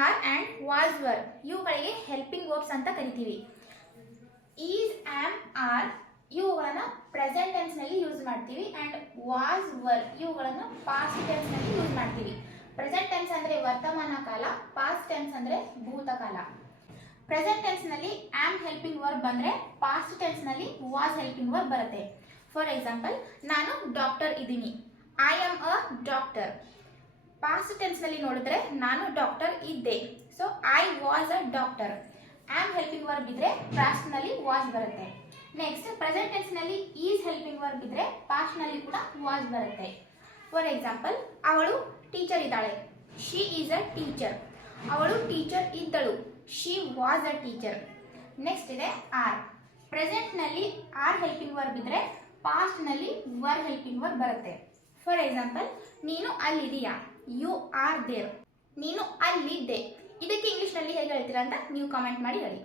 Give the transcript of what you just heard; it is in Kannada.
ಆರ್ ಆ್ಯಂಡ್ ವಾಸ್ ವರ್ ಇವುಗಳಿಗೆ ಹೆಲ್ಪಿಂಗ್ ವರ್ಬ್ಸ್ ಅಂತ ಕರಿತೀವಿ. ಈಸ್, ಆಮ್, ಆರ್ ಇವುಗಳನ್ನು ಪ್ರೆಸೆಂಟ್ ಟೆನ್ಸ್ನಲ್ಲಿ ಯೂಸ್ ಮಾಡ್ತೀವಿ ಆ್ಯಂಡ್ ವಾಸ್, ವರ್ ಇವುಗಳನ್ನು ಪಾಸ್ಟ್ ಟೆನ್ಸ್ನಲ್ಲಿ ಯೂಸ್ ಮಾಡ್ತೀವಿ. ಪ್ರೆಸೆಂಟ್ ಟೆನ್ಸ್ ಅಂದರೆ ವರ್ತಮಾನ ಕಾಲ, ಪಾಸ್ಟ್ ಟೆನ್ಸ್ ಅಂದರೆ ಭೂತಕಾಲ. ಪ್ರೆಸೆಂಟ್ ಟೆನ್ಸ್ನಲ್ಲಿ ಆಮ್ ಹೆಲ್ಪಿಂಗ್ ವರ್ಬ್ ಬಂದರೆ ಪಾಸ್ಟ್ ಟೆನ್ಸ್ನಲ್ಲಿ ವಾಸ್ ಹೆಲ್ಪಿಂಗ್ ವರ್ಬ್ ಬರುತ್ತೆ. ಫಾರ್ ಎಕ್ಸಾಂಪಲ್, ನಾನು ಡಾಕ್ಟರ್ ಇದ್ದೀನಿ, I am a doctor. Past ಟೆನ್ಸ್ನಲ್ಲಿ ನೋಡಿದ್ರೆ ನಾನು ಡಾಕ್ಟರ್ ಇದ್ದೆ, so I was a doctor. Am helping verb ಇದ್ರೆ ಪಾಸ್ಟ್ನಲ್ಲಿ ವಾಸ್ ಬರುತ್ತೆ. ನೆಕ್ಸ್ಟ್ ಪ್ರೆಸೆಂಟ್ ಟೆನ್ಸ್ನಲ್ಲಿ ಈಸ್ ಹೆಲ್ಪಿಂಗ್ ವರ್ಬ್ ಇದ್ರೆ ಪಾಸ್ಟ್ನಲ್ಲಿ ಕೂಡ ವಾಸ್ ಬರುತ್ತೆ. ಫಾರ್ ಎಕ್ಸಾಂಪಲ್, ಅವಳು ಟೀಚರ್ ಇದ್ದಾಳೆ, ಶಿ ಈಸ್ ಅ ಟೀಚರ್. ಅವಳು ಟೀಚರ್ ಇದ್ದಳು, she was a teacher. Next ಇದೆ ಆರ್. ಪ್ರೆಸೆಂಟ್ನಲ್ಲಿ ಆರ್ ಹೆಲ್ಪಿಂಗ್ ವರ್ಬ್ ಇದ್ರೆ ಪಾಸ್ಟ್ನಲ್ಲಿ ವರ್ ಹೆಲ್ಪಿಂಗ್ ವರ್ಬ್ ಬರುತ್ತೆ. ಫಾರ್ ಎಕ್ಸಾಂಪಲ್, ನೀನು ಅಲ್ಲಿದೆಯಾ, ಯು ಆರ್ ದೇರ್. ನೀನು ಅಲ್ಲಿದ್ದೆ. ಇದಕ್ಕೆ ಇಂಗ್ಲಿಷ್ನಲ್ಲಿ ಹೇಗೆ ಹೇಳ್ತೀರಾ ಅಂತ ನೀವು ಕಾಮೆಂಟ್ ಮಾಡಿ ಹೇಳಿ.